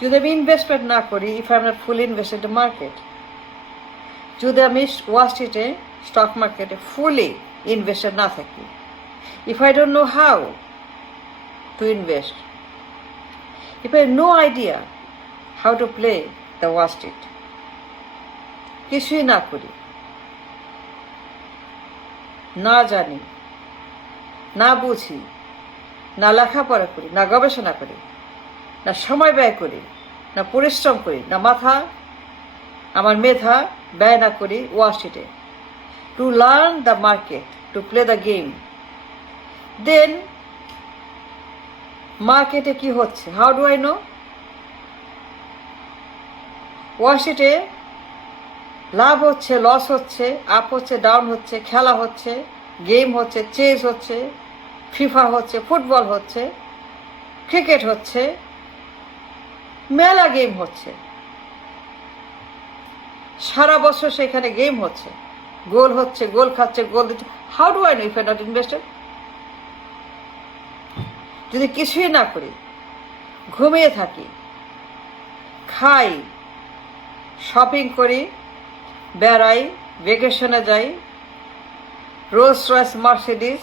যদি আমি ইনভেস্টমেন্ট না করি, if I am not fully invested in market, যদি আমি ওয়াল স্ট্রিটে স্টক মার্কেটে ফুলি ইনভেস্টেড না থাকি, if I don't know how to invest, if I know idea how to play the Wall Street, কিছুই না করি, না জানি, না বুঝি, না লেখাপড়া করি, না গবেষণা করি, না সময় ব্যয় করি, না পরিশ্রম করি, না আমার মেধা ব্যয় না করি ওয়াল স্ট্রিটে to learn the market, to play the game, then মার্কেটে কি হচ্ছে, how do I know? Wall স্ট্রিটে লাভ হচ্ছে, লস হচ্ছে, আপ হচ্ছে, ডাউন হচ্ছে, খেলা হচ্ছে, গেম হচ্ছে, চেস হচ্ছে, ফিফা হচ্ছে, ফুটবল হচ্ছে, ক্রিকেট হচ্ছে, মেলা গেম হচ্ছে, সারা বছর সেখানে গেম হচ্ছে, গোল হচ্ছে, গোল খাচ্ছে, গোল দিচ্ছে। How do I know if I not invested? যদি কিছুই না করি, ঘুমিয়ে থাকি, খাই, শপিং করি, বেড়াই, ভ্যাকেশনে যাই, রোলস রয়েস মার্সিডিজ,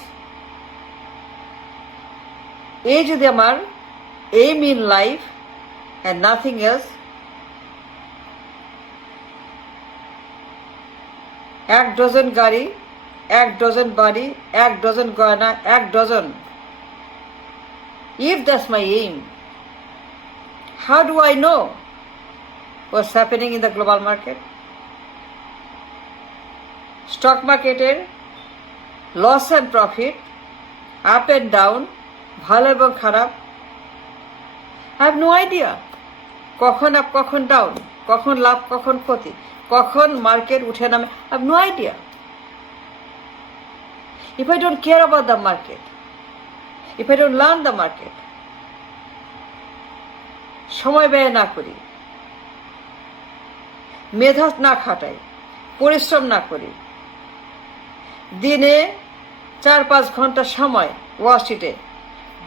এই যদি আমার aim in life and nothing else, এক ডজন গাড়ি, এক ডজন বাড়ি, এক ডজন গয়না, এক dozen, if that's my aim, how do I know what's happening in the global market? Stock marketer loss and profit, up and down, ভালো এবং খারাপ, I have no idea. কখন আপ, কখন ডাউন, কখন লাভ, কখন ক্ষতি, কখন মার্কেট উঠে নামে, I have no idea. If I don't care about the market, if I don't learn the market, সময় ব্যয় না করি, মেধা না খাটাই, পরিশ্রম না করি, দিনে 4-5 ঘন্টা সময় ওয়াল স্ট্রিটে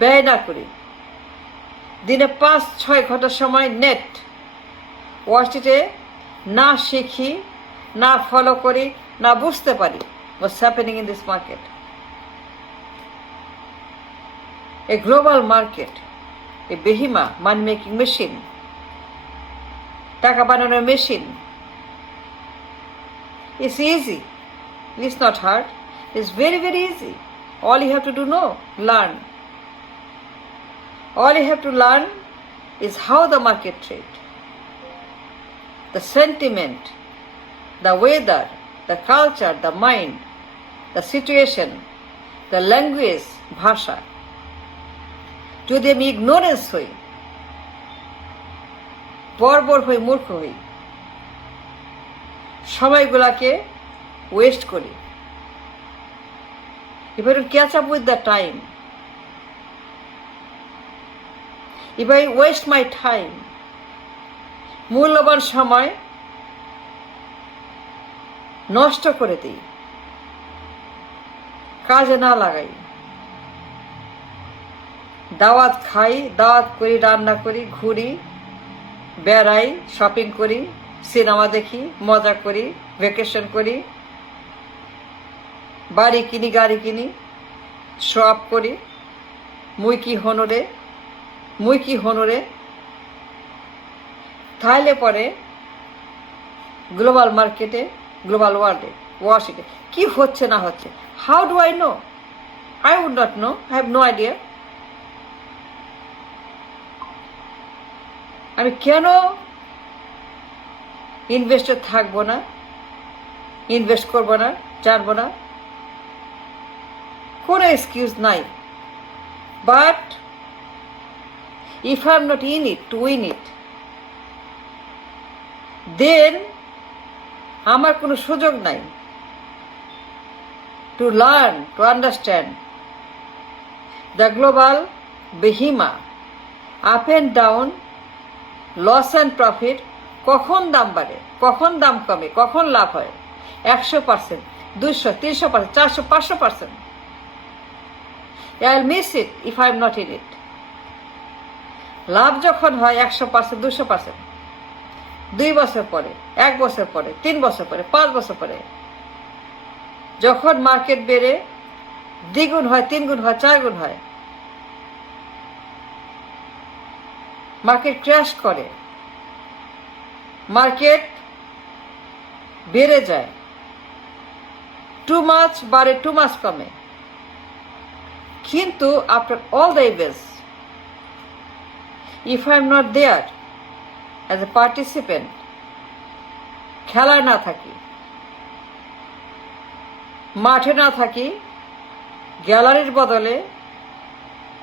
ব্যয় না করি, দিনে 5-6 ঘন্টা সময় নেট ওয়াল স্ট্রিটে না শিখি, না ফলো করি, না বুঝতে পারি what's happening in this market. A global market, a behemoth money-making machine, টাকা বানানোর machine. It's easy. It's not hard. It's very, very easy. All you have to do, learn. All you have to learn is how the market trade, the sentiment, the weather, the culture, the mind, the situation, the language, ভাষা. যদি আমি ইগনোরেন্স হই, বর্বর হই, মূর্খ হই, সময়গুলাকে ওয়েস্ট করি, if I don't catch up with the time, if I waste my time, মূল্যবান সময় নষ্ট করে দিই, কাজে না লাগাই, দাওয়াত খাই, দাওয়াত করি, রান্না করি, ঘুরি, বেড়াই, শপিং করি, সিনেমা দেখি, মজা করি, ভ্যাকেশন করি, বাড়ি কিনি, গাড়ি কিনি, শো আপ করি, মুই কি হনরে, তাহলে পরে গ্লোবাল মার্কেটে, গ্লোবাল ওয়ার্ল্ডে, ওয়াল স্ট্রিটে কি হচ্ছে না হচ্ছে, how do I no? I would not know. I have no idea. আমি কেন ইনভেস্টর থাকবো না, ইনভেস্ট করবো না, জানবো না? কোনো এক্সকিউজ নাই। But if I am not in it to win it, then আমার কোনো সুযোগ নাই to learn, to understand the global behemoth, up and down, loss and profit, কখন দাম বাড়ে, কখন দাম কমে, কখন লাভ হয়, 100%, 200, 300%, 400, 500%. I'll miss it if I'm not in it. লাভ যখন হয় 100%, 200%, 2 বছর পরে, 1 বছর পরে, 3 বছর পরে, 5 বছর পরে, যখন মার্কেট বেড়ে দ্বিগুণ হয়, 3 গুণ হয়, 4 গুণ হয়, মার্কেট ক্র্যাশ করে, মার্কেট বেড়ে যায়, টু মাছ বাড়ে, টু মাছ কমে, কিন্তু after all the events, if I am not there as a participant, খেলায় না থাকি, মাঠে না থাকি, গ্যালারির বদলে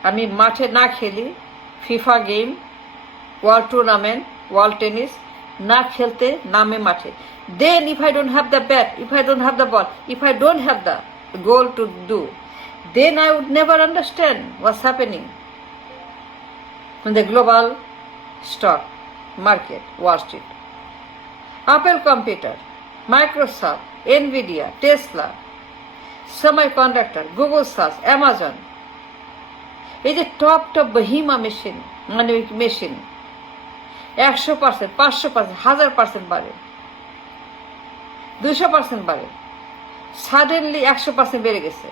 আমি মাঠে না খেলি, FIFA game, world tournament, world tennis না খেলতে নামে মাঠে, then if I don't have the bat, if I don't have the ball, if I don't have the goal to do, then I would never understand what's happening in the global stock market, Wall Street. Apple Computer, Microsoft, Nvidia, Tesla, Semiconductor, Google Search, Amazon, এই যে টপ বহিমা মেশিন, মানে মেশিন 100%, 500%, 1000% বাড়ে, 200% বাড়ে, সাডেনলি 100% বেড়ে গেছে।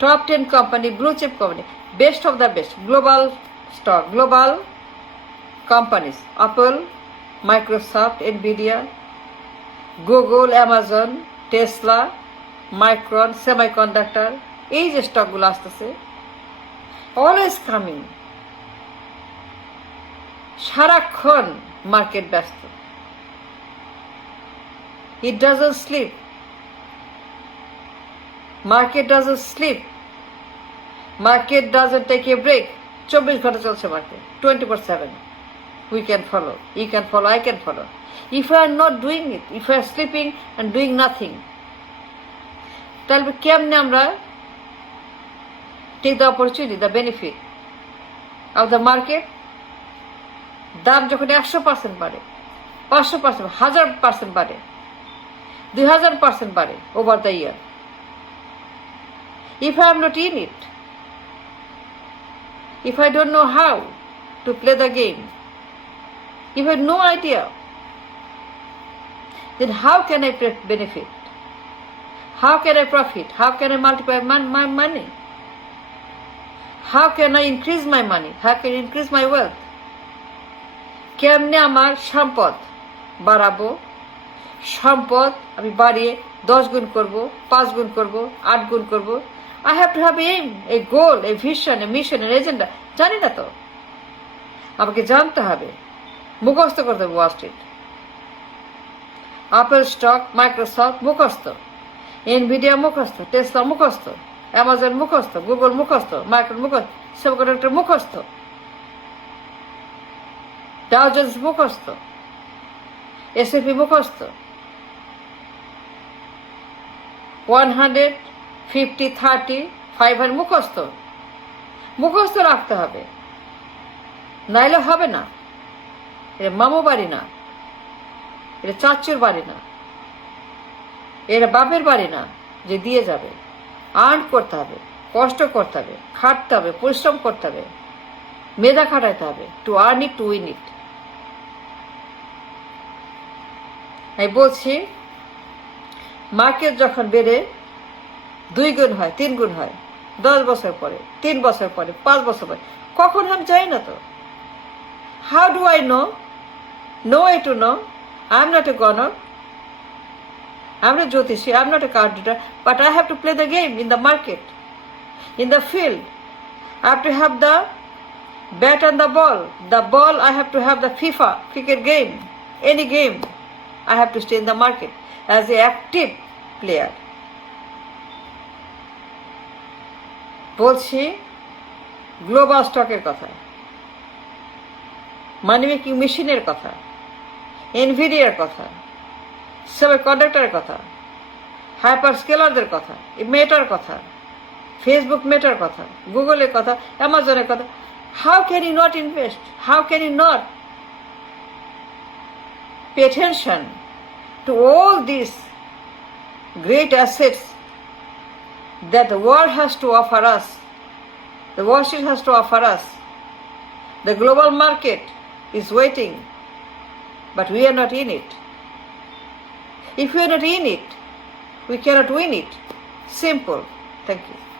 Top 10 company, blue chip company, best of the best, global stock, global companies, Apple, Microsoft, Nvidia, Google, Amazon, Tesla, Micron, semiconductor, এই যে স্টকগুলো আসতেছে, অলওয়েজ কামিং, সারাক্ষণ মার্কেট ব্যস্ত, it doesn't sleep, market doesn't sleep, market doesn't take a break, 24 ঘন্টা চলছে market, 24/7, we can follow, you can follow, I can follow. If I are not doing it, if I are sleeping and doing nothing, তাহলে কেমনে আমরা take the opportunity, the benefit of the market? দাম যখন 100% বাড়ে, 500%, 1000% বাড়ে, 2000% বাড়ে over the year, if I am not in it, if I don't know how to play the game, if I have no idea, then how can I benefit? How can I profit? How can I multiply my money? How can I increase my money? How can I increase my wealth? কেমনে আমার সম্পদ বাড়াবো, সম্পদ আমি বাড়িয়ে 10 গুণ করব, 5 গুণ করব, 8 গুণ করব, I have to have aim, a goal, a vision, a mission, an agenda. জানি না তো, আমাকে জানতে হবে, মুখস্থ করতে হবে। Wall Street, apple stock, Microsoft মুখস্থ, এনভিডিয়া মুখস্থ, টেসলা মুখস্থ, অ্যামাজন মুখস্থ, গুগল মুখস্থ, মাইক্রন মুখস্থ, সেমিকন্ডাক্টর মুখস্থ, ডাও জোন্স মুখস্থ, S&P মুখস্থ, 150, 30, 500 মুখস্থ, মুখস্থ রাখতে হবে, নাইলে হবে না। এটা মামু বাড়ি না, এটা চাচুর বাড়ি না, এটা বাপের বাড়ি না যে দিয়ে যাবে। আর্ন করতে হবে, কষ্ট করতে হবে, খাটতে হবে, পরিশ্রম করতে হবে, মেধা খাটাইতে হবে, to earn it, to win ইট। আমি বলছি, মার্কেট যখন বেড়ে 2 গুণ হয়, 3 গুণ হয়, 10 বছর পরে, 3 বছর পরে, 5 বছর পরে, কখন আমি জানি না তো। How do I know? No way to know. I'm not a goner. I'm not Jyotishi. I'm not a card reader. But I have to play the game in the market, in the field. I have to have the bat and the ball. The ball, I have to have the FIFA cricket game. Any game, I have to stay in the market as an active player. বলছি গ্লোবাল স্টকের কথা, মানি মেকিং মেশিনের কথা, এনভিডিয়ার কথা, সেমিকন্ডাক্টরের কথা, হাইপার স্কেলারদের কথা, মেটার কথা, ফেসবুক মেটার কথা, গুগলের কথা, অ্যামাজনের কথা। How can you not invest? How can you not pay attention to all this great assets that the world has to offer us, the Wall Street has to offer us The global market is waiting, but we are not in it. If we are not in it, we cannot win it. Simple. Thank you.